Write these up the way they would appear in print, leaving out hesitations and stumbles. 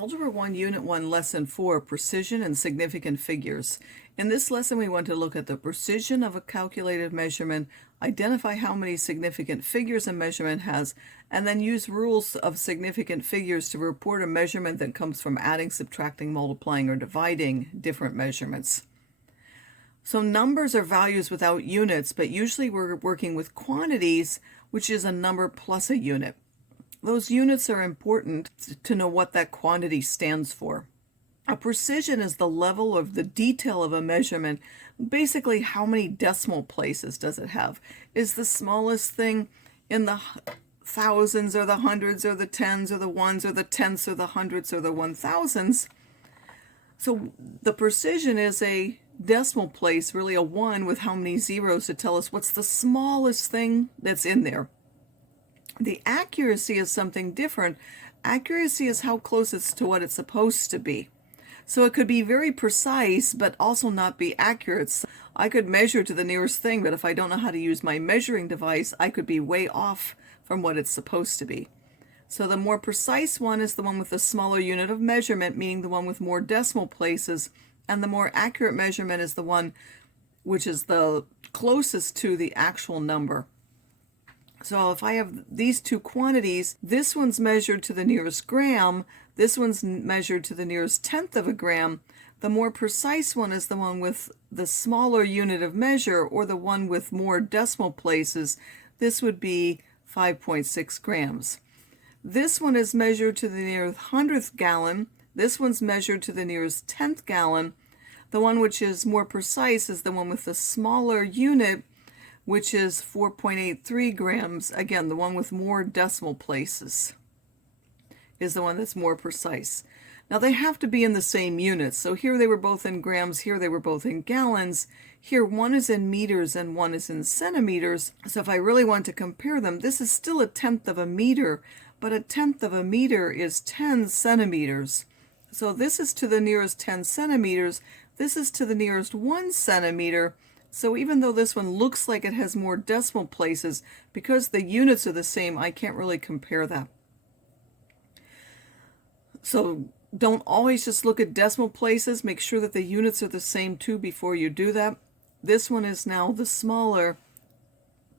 Algebra 1, Unit 1, Lesson 4, Precision and Significant Figures. In this lesson, we want to look at the precision of a calculated measurement, identify how many significant figures a measurement has, and then use rules of significant figures to report a measurement that comes from adding, subtracting, multiplying, or dividing different measurements. So numbers are values without units, but usually we're working with quantities, which is a number plus a unit. Those units are important to know what that quantity stands for. A precision is the level of the detail of a measurement. Basically, how many decimal places does it have? Is the smallest thing in the thousands or the hundreds or the tens or the ones or the tenths or the hundreds or the 1000s? So the precision is a decimal place, really a 1 with how many zeros to tell us what's the smallest thing that's in there. The accuracy is something different. Accuracy is how close it's to what it's supposed to be. So it could be very precise, but also not be accurate. So I could measure to the nearest thing, but if I don't know how to use my measuring device, I could be way off from what it's supposed to be. So the more precise one is the one with the smaller unit of measurement, meaning the one with more decimal places, and the more accurate measurement is the one which is the closest to the actual number. So if I have these two quantities, this one's measured to the nearest gram, this one's measured to the nearest tenth of a gram, the more precise one is the one with the smaller unit of measure, or the one with more decimal places. This would be 5.6 grams. This one is measured to the nearest hundredth gallon, this one's measured to the nearest tenth gallon. The one which is more precise is the one with the smaller unit, which is 4.83 grams. Again, the one with more decimal places is the one that's more precise. Now they have to be in the same units. So here they were both in grams, here they were both in gallons. Here one is in meters and one is in centimeters. So if I really want to compare them, this is still a tenth of a meter, but a tenth of a meter is 10 centimeters. So this is to the nearest 10 centimeters, this is to the nearest 1 centimeter. So even though this one looks like it has more decimal places, because the units are the same, I can't really compare that. So don't always just look at decimal places. Make sure that the units are the same too before you do that. This one is now the smaller.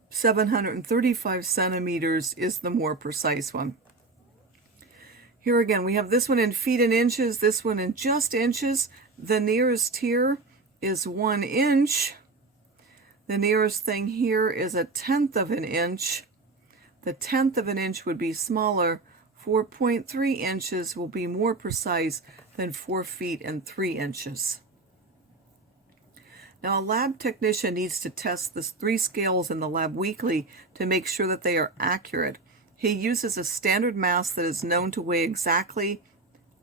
735 centimeters is the more precise one. Here again, we have this one in feet and inches, this one in just inches. The nearest here is 1 inch. The nearest thing here is a tenth of an inch. The tenth of an inch would be smaller. 4.3 inches will be more precise than 4 feet and 3 inches. Now a lab technician needs to test the 3 scales in the lab weekly to make sure that they are accurate. He uses a standard mass that is known to weigh exactly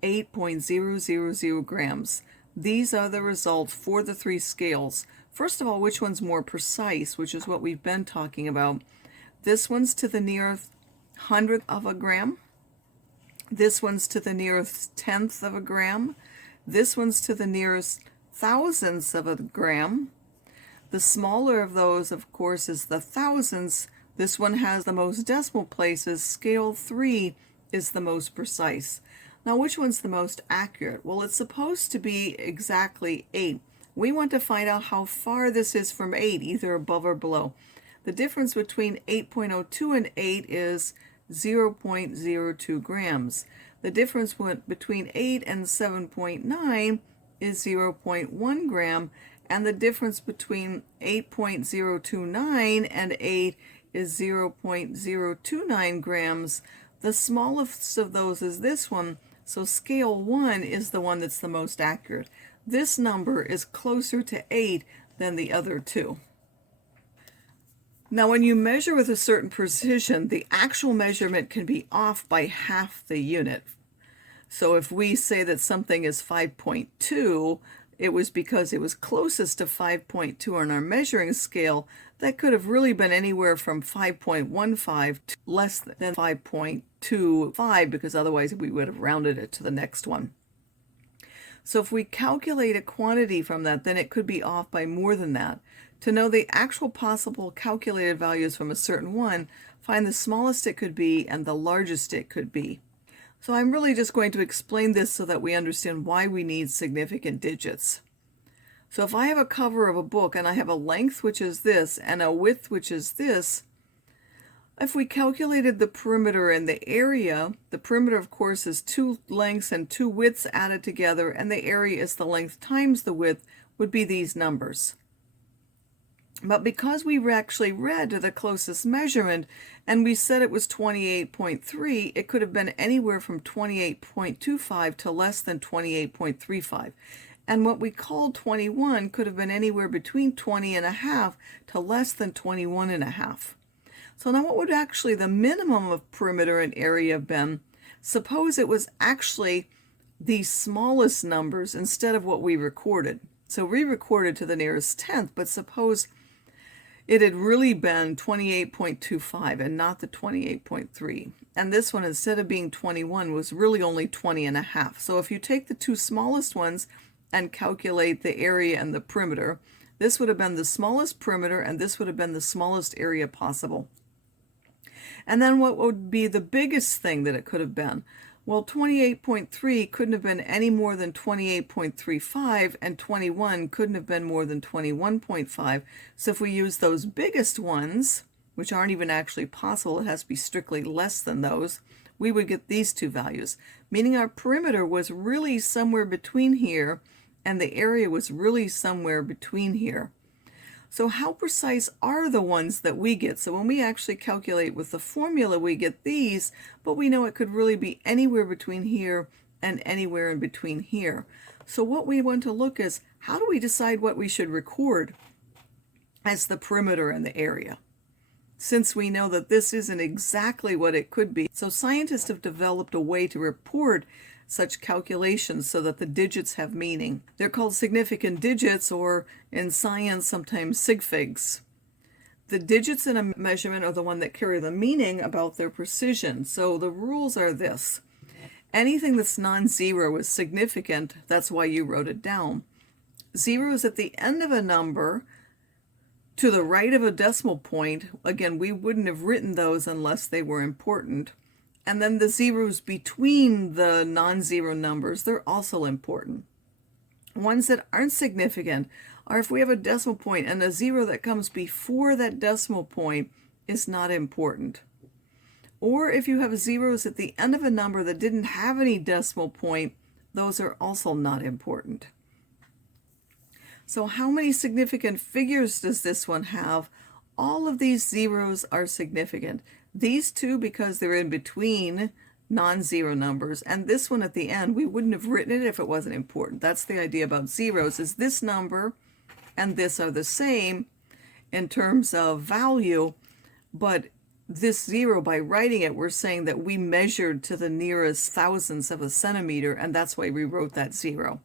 8.000 grams. These are the results for the 3 scales. First of all, which one's more precise, which is what we've been talking about. This one's to the nearest hundredth of a gram. This one's to the nearest tenth of a gram. This one's to the nearest thousandths of a gram. The smaller of those, of course, is the thousandths. This one has the most decimal places. Scale 3 is the most precise. Now, which one's the most accurate? Well, it's supposed to be exactly 8. We want to find out how far this is from 8, either above or below. The difference between 8.02 and 8 is 0.02 grams. The difference between 8 and 7.9 is 0.1 gram, and the difference between 8.029 and 8 is 0.029 grams. The smallest of those is this one, so scale 1 is the one that's the most accurate. This number is closer to 8 than the other two. Now when you measure with a certain precision, the actual measurement can be off by half the unit. So if we say that something is 5.2, it was because it was closest to 5.2 on our measuring scale. That could have really been anywhere from 5.15 to less than 5.25, because otherwise we would have rounded it to the next one. So if we calculate a quantity from that, then it could be off by more than that. To know the actual possible calculated values from a certain one, find the smallest it could be and the largest it could be. So I'm really just going to explain this so that we understand why we need significant digits. So if I have a cover of a book and I have a length, which is this, and a width, which is this, if we calculated the perimeter and the area, the perimeter, of course, is 2 lengths and 2 widths added together, and the area is the length times the width, would be these numbers. But because we actually read to the closest measurement, and we said it was 28.3, it could have been anywhere from 28.25 to less than 28.35. And what we called 21 could have been anywhere between 20.5 to less than 21.5. So now what would actually the minimum of perimeter and area have been? Suppose it was actually the smallest numbers instead of what we recorded. So we recorded to the nearest tenth, but suppose it had really been 28.25 and not the 28.3. And this one, instead of being 21, was really only 20.5. So if you take the two smallest ones and calculate the area and the perimeter, this would have been the smallest perimeter and this would have been the smallest area possible. And then what would be the biggest thing that it could have been? Well, 28.3 couldn't have been any more than 28.35, and 21 couldn't have been more than 21.5. So if we use those biggest ones, which aren't even actually possible, it has to be strictly less than those, we would get these two values, meaning our perimeter was really somewhere between here, and the area was really somewhere between here. So how precise are the ones that we get? So when we actually calculate with the formula, we get these, but we know it could really be anywhere between here and anywhere in between here. So what we want to look is, how do we decide what we should record as the perimeter and the area? Since we know that this isn't exactly what it could be. So scientists have developed a way to report such calculations so that the digits have meaning. They're called significant digits, or in science sometimes sig figs. The digits in a measurement are the one that carry the meaning about their precision. So the rules are this. Anything that's non-zero is significant. That's why you wrote it down. Zero is at the end of a number to the right of a decimal point. Again, we wouldn't have written those unless they were important. And then the zeros between the non-zero numbers, they're also important. Ones that aren't significant are if we have a decimal point and a zero that comes before that decimal point is not important. Or if you have zeros at the end of a number that didn't have any decimal point, those are also not important. So how many significant figures does this one have? All of these zeros are significant. These two, because they're in between non-zero numbers, and this one at the end, we wouldn't have written it if it wasn't important. That's the idea about zeros, is this number and this are the same in terms of value, but this zero, by writing it, we're saying that we measured to the nearest thousandths of a centimeter, and that's why we wrote that zero.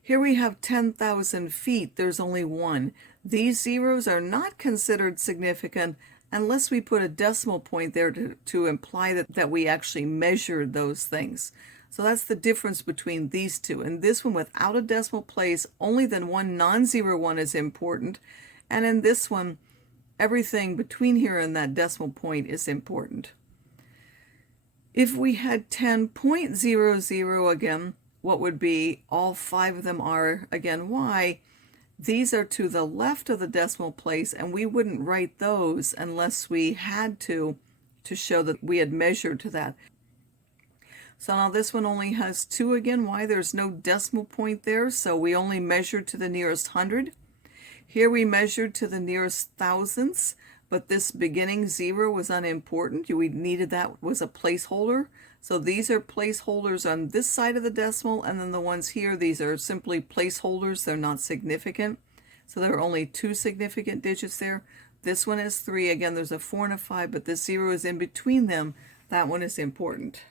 Here we have 10,000 feet. There's only one. These zeros are not considered significant unless we put a decimal point there to imply that we actually measured those things. So that's the difference between these two. And this one, without a decimal place, only then one non-zero one is important. And in this one, everything between here and that decimal point is important. If we had 10.00 again, what would be? All 5 of them are, again, y. These are to the left of the decimal place, and we wouldn't write those unless we had to show that we had measured to that. So now this one only has 2 again. Why? There's no decimal point there, so we only measured to the nearest 100. Here we measured to the nearest thousandths, but this beginning 0 was unimportant. We needed that was a placeholder. So these are placeholders on this side of the decimal, and then the ones here, these are simply placeholders. They're not significant. So there are only 2 significant digits there. This one is 3. Again, there's a 4 and a 5, but this 0 is in between them. That one is important.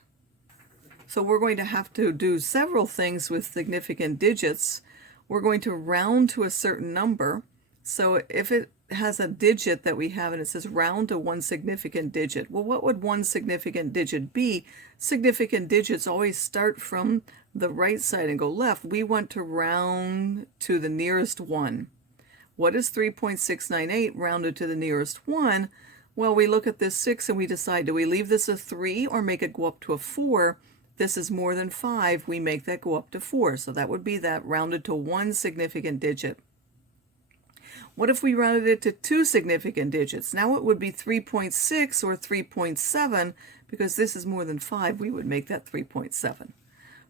So we're going to have to do several things with significant digits. We're going to round to a certain number. So if it has a digit that we have and it says round to 1 significant digit, well, what would 1 significant digit be? Significant digits always start from the right side and go left. We want to round to the nearest 1. What is 3.698 rounded to the nearest 1? Well, we look at this 6 and we decide, do we leave this a 3 or make it go up to a 4? This is more than 5, we make that go up to 4. So that would be that rounded to 1 significant digit. What if we rounded it to 2 significant digits? Now it would be 3.6 or 3.7, because this is more than 5, we would make that 3.7.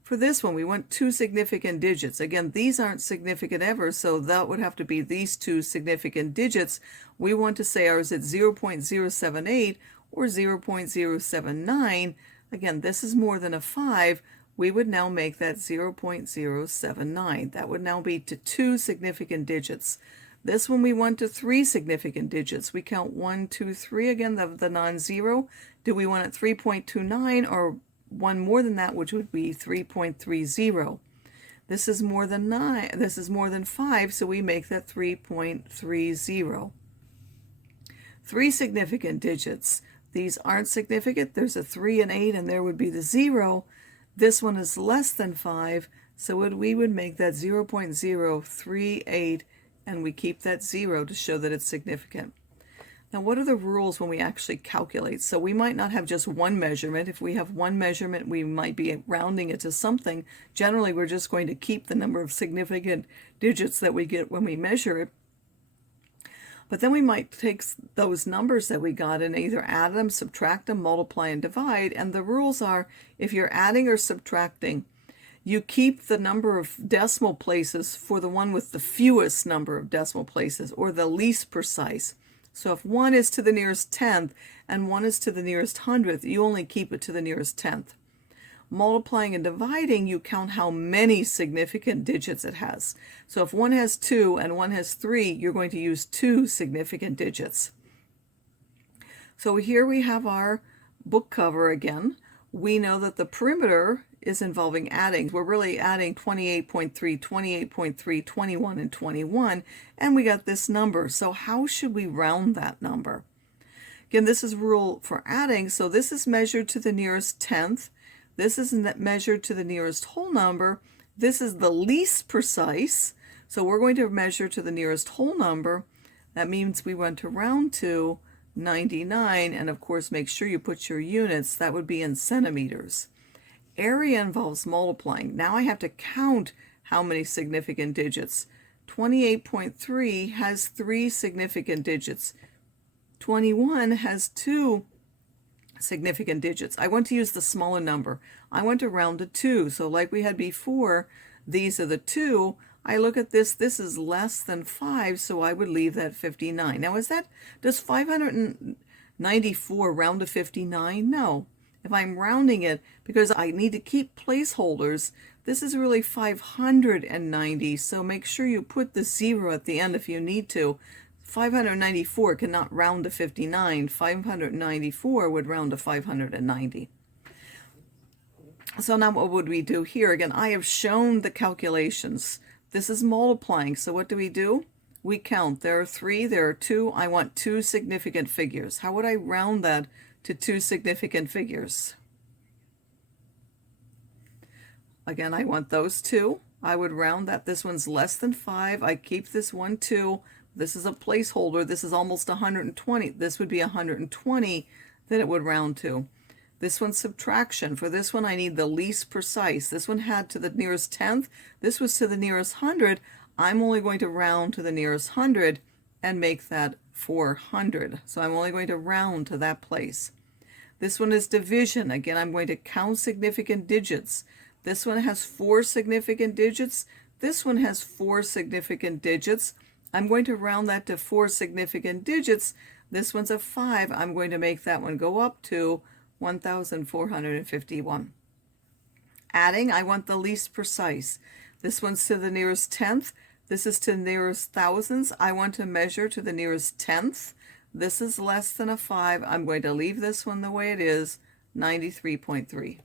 For this one, we want 2 significant digits. Again, these aren't significant ever, so that would have to be these 2 significant digits. We want to say ours at 0.078 or 0.079. Again, this is more than a 5. We would now make that 0.079. That would now be to 2 significant digits. This one we want to 3 significant digits. We count 1, 2, 3, again, the non-zero. Do we want it 3.29 or one more than that, which would be 3.30? This is more than 9. This is more than 5, so we make that 3.30. 3 significant digits. These aren't significant. There's a 3 and 8, and there would be the 0. This one is less than 5, so we would make that 0.038, and we keep that 0 to show that it's significant. Now, what are the rules when we actually calculate? So we might not have just one measurement. If we have one measurement, we might be rounding it to something. Generally, we're just going to keep the number of significant digits that we get when we measure it. But then we might take those numbers that we got and either add them, subtract them, multiply, and divide. And the rules are, if you're adding or subtracting, you keep the number of decimal places for the one with the fewest number of decimal places, or the least precise. So if 1 is to the nearest 10th and 1 is to the nearest 100th, you only keep it to the nearest 10th. Multiplying and dividing, you count how many significant digits it has. So if 1 has 2 and 1 has 3, you're going to use 2 significant digits. So here we have our book cover again. We know that the perimeter is involving adding. We're really adding 28.3, 28.3, 21, and 21, and we got this number. So how should we round that number? Again, this is rule for adding. So this is measured to the nearest 10th. This is measured to the nearest whole number. This is the least precise. So we're going to measure to the nearest whole number. That means we want to round to 99, and of course make sure you put your units. That would be in centimeters. Area involves multiplying. Now I have to count how many significant digits. 28.3 has 3 significant digits. 21 has 2 significant digits. I want to use the smaller number. I want to round to 2. So like we had before, these are the 2. I look at this. This is less than 5, so I would leave that 59. Now does 594 round to 59? No. If I'm rounding it, because I need to keep placeholders, this is really 590, so make sure you put the 0 at the end if you need to. 594 cannot round to 59. 594 would round to 590. So now what would we do here? Again, I have shown the calculations. This is multiplying, so what do? We count. There are 3, there are 2. I want 2 significant figures. How would I round that to 2 significant figures? Again, I want those 2. I would round that. This one's less than 5. I keep this 1, 2. This is a placeholder. This is almost 120. This would be 120 that it would round to. This one's subtraction. For this one, I need the least precise. This one had to the nearest 10th. This was to the nearest 100. I'm only going to round to the nearest 100 and make that 400. So I'm only going to round to that place. This one is division. Again, I'm going to count significant digits. This one has 4 significant digits. This one has 4 significant digits. I'm going to round that to 4 significant digits. This one's a 5. I'm going to make that one go up to 1,451. Adding, I want the least precise. This one's to the nearest 10th. This is to the nearest thousands. I want to measure to the nearest 10th. This is less than a 5. I'm going to leave this one the way it is, 93.3.